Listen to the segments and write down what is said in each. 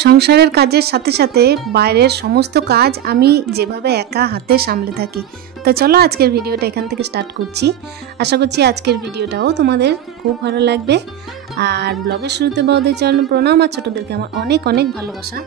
সংসারের কাজের সাথে সাথে বাইরের সমস্ত কাজ আমি যেভাবে একা হাতে সামলে থাকি। তো চলো আজকের ভিডিওটা এখান থেকে স্টার্ট করছি। আশা করছি আজকের ভিডিওটাও তোমাদের খুব ভালো লাগবে। আর ব্লগের শুরুতে বড়দের চরণে প্রণাম, আর ছোটদেরকে আমার অনেক অনেক ভালোবাসা।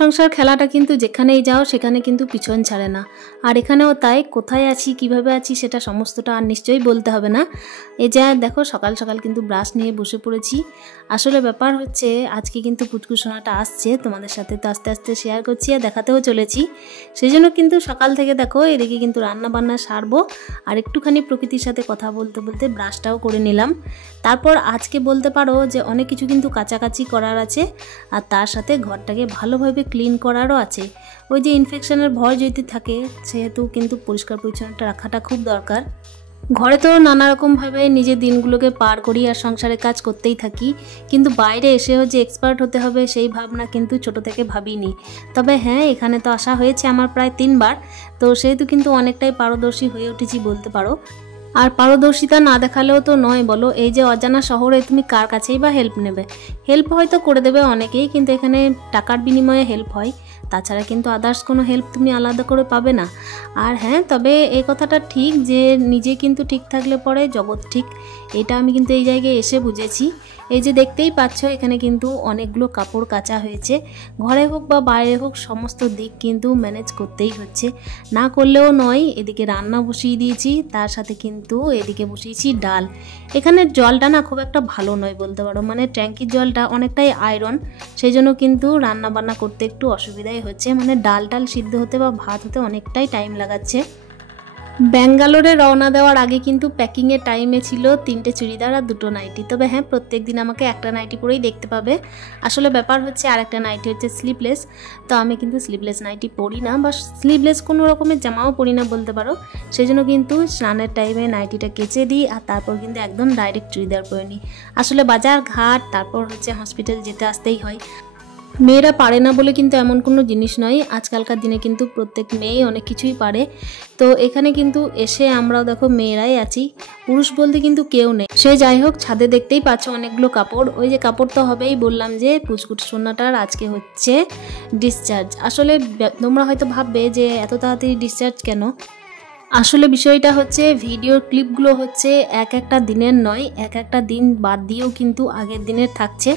সংসার খেলাটা কিন্তু যেখানেই যাও সেখানে কিন্তু পিছন ছাড়ে না। আর এখানেও তাই, কোথায় আছি কিভাবে আছি সেটা সমস্তটা আর নিশ্চয়ই বলতে হবে না। এই যে দেখো সকাল সকাল কিন্তু ব্রাশ নিয়ে বসে পড়েছি। আসলে ব্যাপার হচ্ছে আজকে কিন্তু পুচকুসোনাটা আসছে তোমাদের সাথে, তো আস্তে আস্তে শেয়ার করছি আর দেখাতেও চলেছি। সেই জন্য কিন্তু সকাল থেকে দেখো এদিকে কিন্তু রান্না বান্না সারবো আর একটুখানি প্রকৃতির সাথে কথা বলতে বলতে ব্রাশটাও করে নিলাম। তারপর আজকে বলতে পারো যে অনেক কিছু কিন্তু কাচাকাচি করার আছে, আর তার সাথে ঘরটাকে ভালোভাবে ক্লিন করারও আছে। ওই যে ইনফেকশনের ভয় যদি থাকে সেহেতু কিন্তু পরিষ্কার পরিচ্ছন্নতা রাখাটা খুব দরকার। ঘরে তো নানা রকমভাবে নিজের দিনগুলোকে পার করি আর সংসারের কাজ করতেই থাকি, কিন্তু বাইরে এসেও যে এক্সপার্ট হতে হবে সেই ভাবনা কিন্তু ছোট থেকে ভাবিনি। তবে হ্যাঁ, এখানে তো আসা হয়েছে আমার প্রায় 3 বার, তো সেহেতু কিন্তু অনেকটাই পারদর্শী হয়ে উঠেছি বলতে পারো। আর পারদর্শিতা না দেখালেও তো নয় বলো। এই যে অজানা শহরে তুমি কার কাছেই বা হেল্প নেবে? হেল্প হয়তো করে দেবে অনেকেই, কিন্তু এখানে টাকার বিনিময়ে হেল্প হয়, তাছাড়া কিন্তু আদার্স কোনো হেল্প তুমি আলাদা করে পাবে না। আর হ্যাঁ, তবে এই কথাটা ঠিক যে নিজে কিন্তু ঠিক থাকলে পরে জগৎ ঠিক, এটা আমি কিন্তু এই জায়গায় এসে বুঝেছি। এই যে দেখতেই পাচ্ছ এখানে কিন্তু অনেকগুলো কাপড় কাচা হয়েছে। ঘরে হোক বা বাইরে হোক সমস্ত দিক কিন্তু ম্যানেজ করতেই হচ্ছে, না করলেও নয়। এদিকে রান্না বসিয়ে দিয়েছি, তার সাথে কিন্তু এদিকে বসিয়েছি ডাল। এখানের জলটা না খুব একটা ভালো নয় বলতে পারো, মানে ট্যাঙ্কির জলটা অনেকটাই আয়রন, সেই জন্য কিন্তু রান্না বান্না করতে একটু অসুবিধাই হচ্ছে, মানে ডাল সিদ্ধ হতে বা ভাত হতে অনেকটাই টাইম লাগাচ্ছে। ব্যাঙ্গালোরে রওনা দেওয়ার আগে কিন্তু প্যাকিংয়ের টাইমে ছিল 3টে চুড়িদার আর 2টো নাইটি। তবে হ্যাঁ, প্রত্যেক দিন আমাকে একটা নাইটি পরেই দেখতে পাবে। আসলে ব্যাপার হচ্ছে আর একটা নাইটি হচ্ছে স্লিভলেস, তো আমি কিন্তু স্লিভলেস নাইটি পরি না, বা স্লিভলেস কোনো রকমের জামাও পরি না বলতে পারো। সেই জন্য কিন্তু স্নানের টাইমে নাইটিটা কেচে দিই আর তারপর কিন্তু একদম ডাইরেক্ট চুড়িদার পরে নিই। আসলে বাজার ঘাট তারপর হচ্ছে হসপিটাল যেতে আসতেই হয়। মেয়েরা পারে না বলে কিন্তু এমন কোনো জিনিস নয়, আজকালকার দিনে কিন্তু প্রত্যেক মেয়েই অনেক কিছুই পারে। তো এখানে কিন্তু এসে আমরাও দেখো মেয়েরাই আছি, পুরুষ বলতে কিন্তু কেউ নেই। সে যাই হোক, ছাদে দেখতেই পাচ্ছ অনেকগুলো কাপড়। ওই যে কাপড় তো হবেই, বললাম যে পুচকুসোনাটার আজকে হচ্ছে ডিসচার্জ। আসলে তোমরা হয়তো ভাববে যে এত তাড়াতাড়ি ডিসচার্জ কেন। আসলে বিষয়টা হচ্ছে ভিডিওর ক্লিপগুলো হচ্ছে এক একটা দিনের নয়, এক একটা দিন বাদ দিয়েও কিন্তু আগের দিনের থাকছে।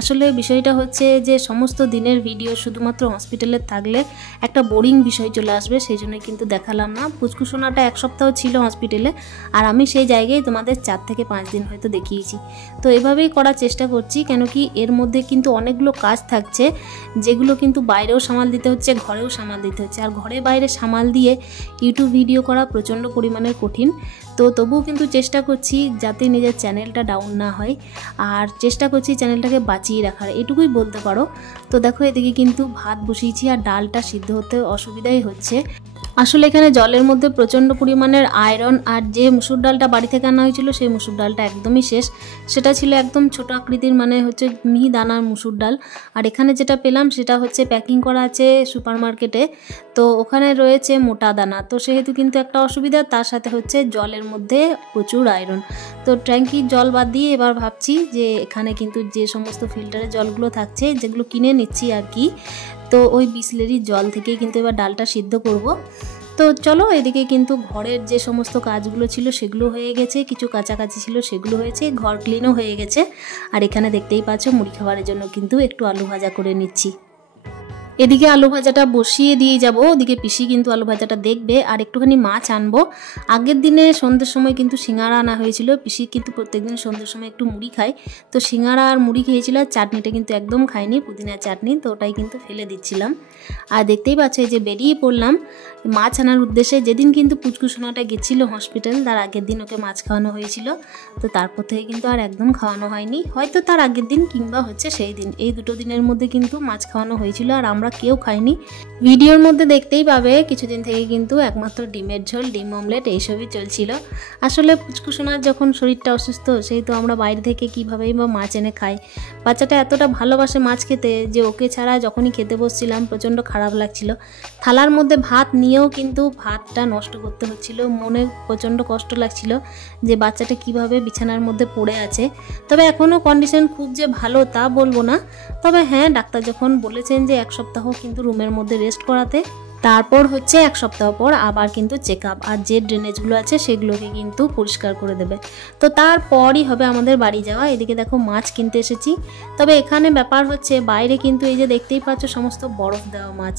আসলে বিষয়টা হচ্ছে যে সমস্ত দিনের ভিডিও শুধুমাত্র হসপিটালে থাকলে একটা বোরিং বিষয় চলে আসবে, সেই জন্য কিন্তু দেখালাম না। পুচকুসোনাটা 1 সপ্তাহ ছিল হসপিটালে, আর আমি সেই জায়গায় তোমাদের 4 থেকে 5 দিন হয়তো দেখিয়েছি। তো এভাবেই করার চেষ্টা করছি, কেন কি এর মধ্যে কিন্তু অনেকগুলো কাজ থাকছে যেগুলো কিন্তু বাইরেও সামাল দিতে হচ্ছে, ঘরেও সামাল দিতে হচ্ছে। আর ঘরে বাইরে সামাল দিয়ে ইউটিউব ভিডিও করা প্রচণ্ড পরিমাণের কঠিন। তো তবুও কিন্তু চেষ্টা করছি যাতে নিজের চ্যানেলটা ডাউন না হয়, আর চেষ্টা করছি চ্যানেলটাকে বাঁচিয়ে রাখার, এটুকুই বলতে পারো। তো দেখো এদিকে কিন্তু ভাত বসিয়েছি আর ডালটা সিদ্ধ হতে অসুবিধাই হচ্ছে। আসলে এখানে জলের মধ্যে প্রচণ্ড পরিমাণের আয়রন, আর যে মুসুর ডালটা বাড়ি থেকে আনা হয়েছিল সেই মুসুর ডালটা একদমই শেষ। সেটা ছিল একদম ছোট আকৃতির, মানে হচ্ছে মিহি দানার মুসুর ডাল। আর এখানে যেটা পেলাম সেটা হচ্ছে প্যাকিং করা আছে সুপার মার্কেটে, তো ওখানে রয়েছে মোটা দানা। তো সেহেতু কিন্তু একটা অসুবিধা, তার সাথে হচ্ছে জলের মধ্যে প্রচুর আয়রন। তো ট্যাঙ্কির জল বাদ দিয়ে এবার ভাবছি যে এখানে কিন্তু যে সমস্ত ফিল্টারের জলগুলো থাকছে, যেগুলো কিনে নিচ্ছি আর কি, তো ওই বিসলেরির জল থেকেই কিন্তু এবার ডালটা সিদ্ধ করব। তো চলো, এদিকে কিন্তু ঘরের যে সমস্ত কাজগুলো ছিল সেগুলো হয়ে গেছে, কিছু কাছাকাছি ছিল সেগুলো হয়েছে, ঘর ক্লিনও হয়ে গেছে। আর এখানে দেখতেই পাচ্ছ মুড়ি খাবারের জন্য কিন্তু একটু আলু ভাজা করে নিচ্ছি। এদিকে আলু ভাজাটা বসিয়ে দিয়ে যাব, ওদিকে পিসি কিন্তু আলু ভাজাটা দেখবে, আর একটুখানি মাছ আনবো। আগের দিনে সন্ধ্যের সময় কিন্তু সিঙ্গারা আনা হয়েছিল, পিসি কিন্তু প্রত্যেকদিন সন্ধ্যের সময় একটু মুড়ি খায়, তো সিঙ্গারা আর মুড়ি খেয়েছিল, চাটনিটা কিন্তু একদম খাইনি, পুদিনার চাটনি, তো ওটাই কিন্তু ফেলে দিচ্ছিলাম। আর দেখতেই পাচ্ছ এই যে বেরিয়ে পড়লাম মাছ আনার উদ্দেশ্যে। যেদিন কিন্তু পুচকুসোনাটা গেছিলো হসপিটাল, তার আগের দিন ওকে মাছ খাওয়ানো হয়েছিল, তো তারপর থেকে কিন্তু আর একদম খাওয়ানো হয়নি, হয়তো তার আগের দিন কিংবা হচ্ছে সেই দিন, এই 2টো দিনের মধ্যে কিন্তু মাছ খাওয়ানো হয়েছিল। আর আমরা কেউ খাইনি। ভিডিওর মধ্যে দেখতেই পাবে কিছুদিন থেকে কিন্তু একমাত্র ডিমের ঝোল, ডিম অমলেট এইসবই চলছিল। আসলে পুচকুসোনার যখন শরীরটা অসুস্থ, সেই তো আমরা বাইরে থেকে কীভাবেই বা মাছ এনে খাই। বাচ্চাটা এতটা ভালোবাসে মাছ খেতে যে ওকে ছাড়া যখনই খেতে বসছিলাম প্রচণ্ড খারাপ লাগছিল। থালার মধ্যে ভাত নিয়েও কিন্তু ভাতটা নষ্ট করতে হচ্ছিল, মনে প্রচণ্ড কষ্ট লাগছিল যে বাচ্চাটা কিভাবে বিছানার মধ্যে পড়ে আছে। তবে এখনও কন্ডিশন খুব যে ভালো তা বলবো না, তবে হ্যাঁ ডাক্তার যখন বলেছেন যে 1 সপ্তাহ কিন্তু রুমের মধ্যে রেস্ট করাতে, তারপর হচ্ছে 1 সপ্তাহ পর আবার কিন্তু চেক আপ, আর যে ড্রেনেজগুলো আছে সেগুলোকে কিন্তু পরিষ্কার করে দেবে। তো তারপরই হবে আমাদের বাড়ি যাওয়া। এদিকে দেখো মাছ কিনতে এসেছি। তবে এখানে ব্যাপার হচ্ছে বাইরে কিন্তু এই যে দেখতেই পাচ্ছ সমস্ত বরফ দেওয়া মাছ,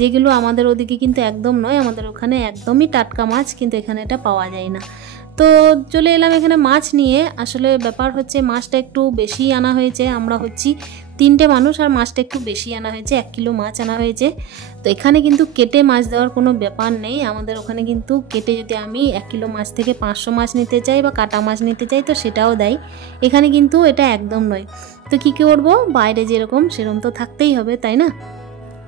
যেগুলো আমাদের ওদিকে কিন্তু একদম নয়, আমাদের ওখানে একদমই টাটকা মাছ, কিন্তু এখানে এটা পাওয়া যায় না। তো চলে এলাম এখানে মাছ নিয়ে। আসলে ব্যাপার হচ্ছে মাছটা একটু বেশি আনা হয়েছে, আমরা হচ্ছি 3টে মানুষ, আর মাছটা একটু বেশি আনা হয়েছে, 1 কিলো মাছ আনা হয়েছে। তো এখানে কিন্তু কেটে মাছ দেওয়ার কোনো ব্যাপার নেই, আমাদের ওখানে কিন্তু কেটে যদি আমি 1 কিলো মাছ থেকে 500 মাছ নিতে চাই বা কাটা মাছ নিতে চাই তো সেটাও দেয়। এখানে কিন্তু এটা একদম নয়। তো কী করবো, বাইরে যেরকম সেরকম তো থাকতেই হবে, তাই না?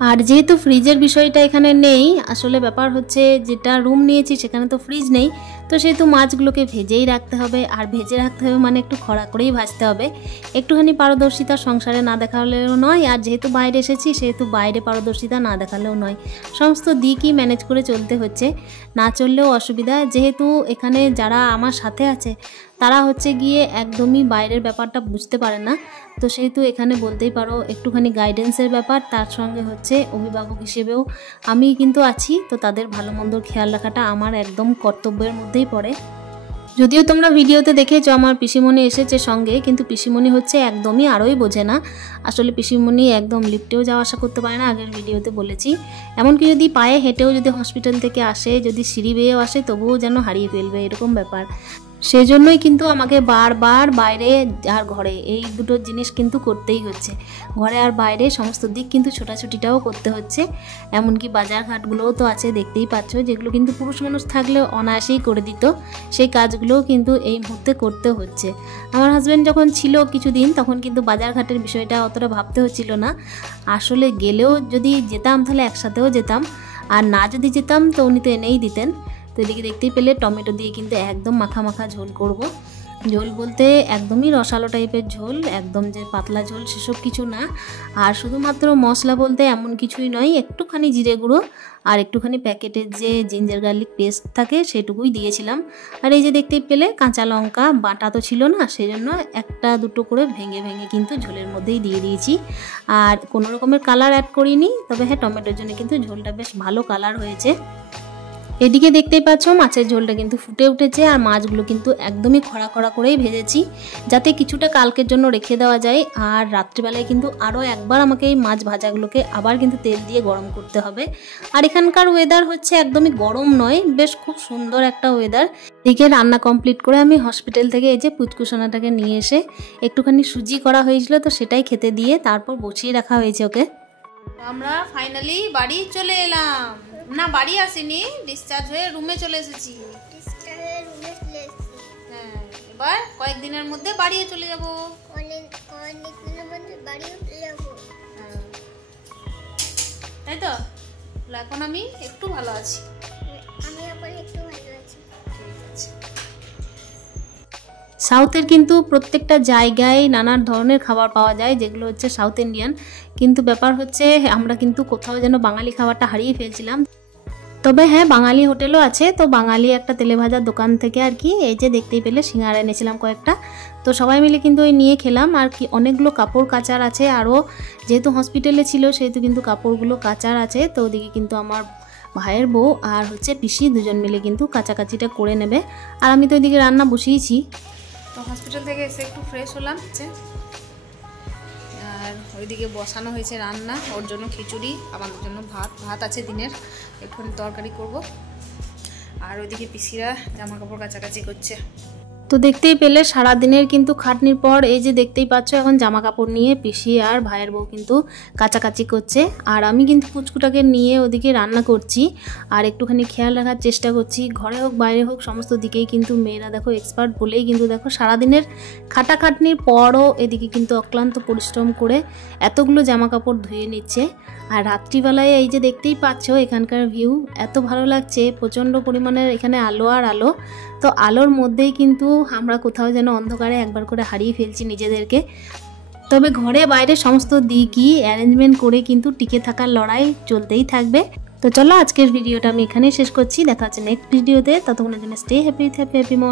আর যেহেতু ফ্রিজের বিষয়টা এখানে নেই, আসলে ব্যাপার হচ্ছে যেটা রুম নিয়েছি সেখানে তো ফ্রিজ নেই, তো সেহেতু মাছগুলোকে ভেজেই রাখতে হবে। আর ভেজে রাখতে হবে মানে একটু খরা করেই ভাজতে হবে, একটুখানি পারদর্শিতা সংসারে না দেখালেও নয়, আর যেহেতু বাইরে এসেছি সেহেতু বাইরে পারদর্শিতা না দেখালেও নয়। সমস্ত দিকই ম্যানেজ করে চলতে হচ্ছে, না চললেও অসুবিধা। যেহেতু এখানে যারা আমার সাথে আছে তারা হচ্ছে গিয়ে একদমই বাইরের ব্যাপারটা বুঝতে পারে না, তো সেহেতু এখানে বলতেই পারো একটুখানি গাইডেন্সের ব্যাপার, তার সঙ্গে হচ্ছে অভিভাবক হিসেবেও আমি কিন্তু আছি, তো তাদের ভালো মন্দর খেয়াল রাখাটা আমার একদম কর্তব্যের মধ্যেই পড়ে। যদিও তোমরা ভিডিওতে দেখেছো আমার পিসিমণি এসেছে সঙ্গে, কিন্তু পিসিমণি হচ্ছে একদমই আরোই বোঝে না। আসলে পিসিমণি একদম লিফটেও যাওয়া আসা করতে পারে না, আগের ভিডিওতে বলেছি। এমনকি যদি পায়ে হেঁটেও যদি হসপিটাল থেকে আসে, যদি সিঁড়ি বেয়েও আসে, তবুও যেন হারিয়ে ফেলবে এরকম ব্যাপার। সেজন্যই কিন্তু আমাকে বারবার বাইরে আর ঘরে এই দুটো জিনিস কিন্তু করতেই হচ্ছে, ঘরে আর বাইরে সমস্ত দিক কিন্তু ছোটাছুটিটাও করতে হচ্ছে। এমনকি বাজার ঘাটগুলোও তো আছে দেখতেই পাচ্ছ, যেগুলো কিন্তু পুরুষ মানুষ থাকলে অনায়াসেই করে দিত, সেই কাজগুলোও কিন্তু এই মুহূর্তে করতে হচ্ছে। আমার হাজব্যান্ড যখন ছিল কিছুদিন তখন কিন্তু বাজার ঘাটের বিষয়টা অতটা ভাবতে হচ্ছিল না। আসলে গেলেও যদি যেতাম তাহলে একসাথেও যেতাম, আর না যদি যেতাম তো উনি তো এনেই দিতেন। তো এদিকে দেখতেই পেলে টমেটো দিয়ে কিন্তু একদম মাখা মাখা ঝোল করব। ঝোল বলতে একদমই রসালো টাইপের ঝোল, একদম যে পাতলা ঝোল সেসব কিছু না। আর শুধুমাত্র মশলা বলতে এমন কিছুই নয়, একটুখানি জিরে গুঁড়ো আর একটুখানি প্যাকেটের যে জিঞ্জার গার্লিক পেস্ট থাকে সেটুকুই দিয়েছিলাম। আর এই যে দেখতেই পেলে কাঁচা লঙ্কা বাটা তো ছিল না, সেজন্য 1-2 করে ভেঙে ভেঙে কিন্তু ঝোলের মধ্যেই দিয়ে দিয়েছি। আর কোনো রকমের কালার অ্যাড করিনি, তবে হ্যাঁ টমেটোর জন্য কিন্তু ঝোলটা বেশ ভালো কালার হয়েছে। এদিকে দেখতেই পাচ্ছ মাছের ঝোলটা কিন্তু ফুটে উঠেছে, আর মাছগুলো কিন্তু একদমই খরা খরা করেই ভেজেছি, যাতে কিছুটা কালকের জন্য রেখে দেওয়া যায়। আর রাত্রিবেলায় কিন্তু আরও একবার আমাকে এই মাছ ভাজাগুলোকে আবার কিন্তু তেল দিয়ে গরম করতে হবে। আর এখানকার ওয়েদার হচ্ছে একদমই গরম নয়, বেশ খুব সুন্দর একটা ওয়েদার। এদিকে রান্না কমপ্লিট করে আমি হসপিটাল থেকে এই যে পুচকুসোনাটাকে নিয়ে এসে একটুখানি সুজি করা হয়েছিল, তো সেটাই খেতে দিয়ে তারপর বসিয়ে রাখা হয়েছে ওকে। আমরা ফাইনালি বাড়ি চলে এলাম, না বাড়ি আসিনি, ডিসচার্জ হয়ে রুমে চলে এসেছি। হ্যাঁ, এবার কয়েকদিনের মধ্যে বাড়িও চলে যাব। তাই তো, এখন আমি একটু ভালো আছি। সাউথের কিন্তু প্রত্যেকটা জায়গায় নানান ধরনের খাবার পাওয়া যায়, যেগুলো হচ্ছে সাউথ ইন্ডিয়ান, কিন্তু ব্যাপার হচ্ছে আমরা কিন্তু কোথাও যেন বাঙালি খাবারটা হারিয়ে ফেলছিলাম। তবে হ্যাঁ বাঙালি হোটেলও আছে, তো বাঙালি একটা তেলে ভাজার দোকান থেকে আর কি এই যে দেখতেই পেলে সিঙ্গারা এনেছিলাম কয়েকটা, তো সবাই মিলে কিন্তু ওই নিয়ে খেলাম। আর কি অনেকগুলো কাপড় কাচার আছে, আরও যেহেতু হসপিটালে ছিল সেহেতু কিন্তু কাপড়গুলো কাচার আছে। তো ওদিকে কিন্তু আমার ভাইয়ের বউ আর হচ্ছে পিসি দুজন মিলে কিন্তু কাচাকাচিটা করে নেবে, আর আমি তো ওইদিকে রান্না বসিয়েছি। তো হসপিটাল থেকে এসে একটু ফ্রেশ হলাম, আর ওইদিকে বসানো হয়েছে রান্না, ওর জন্য খিচুড়ি, আমাদের জন্য ভাত আছে দিনের, একটুখানি তরকারি করব। আর ওইদিকে পিসিরা জামা কাপড় কাচাকাচি করছে। তো দেখতেই পেলে সারাদিনের কিন্তু খাটনির পর এই যে দেখতেই পাচ্ছ এখন জামা কাপড় নিয়ে পিসি আর ভাইয়ের বউ কিন্তু কাচাকাচি করছে, আর আমি কিন্তু পুচকুটাকে নিয়ে ওদিকে রান্না করছি আর একটুখানি খেয়াল রাখার চেষ্টা করছি। ঘরে হোক বাইরে হোক সমস্ত দিকেই কিন্তু মেয়েরা দেখো এক্সপার্ট বলেই কিন্তু দেখো সারাদিনের খাটাখাটনির পরও এদিকে কিন্তু অক্লান্ত পরিশ্রম করে এতগুলো জামা কাপড় ধুয়ে নিচ্ছে। আর রাত্রিবেলায় এই যে দেখতেই পাচ্ছ এখানকার ভিউ এত ভালো লাগছে, প্রচণ্ড পরিমাণের এখানে আলো আর আলো। তো আলোর মধ্যেই কিন্তু আমরা কোথাও যেন অন্ধকারে একবার করে হারিয়ে ফেলছি নিজেদেরকে। তবে ঘরে বাইরে সমস্ত দিকই অ্যারেঞ্জমেন্ট করে কিন্তু টিকে থাকার লড়াই চলতেই থাকবে। তো চলো আজকের ভিডিওটা আমি এখানেই শেষ করছি, দেখা হচ্ছে নেক্সট ভিডিওতে। ততক্ষণের জন্য স্টে হ্যাপি, হ্যাপি মন।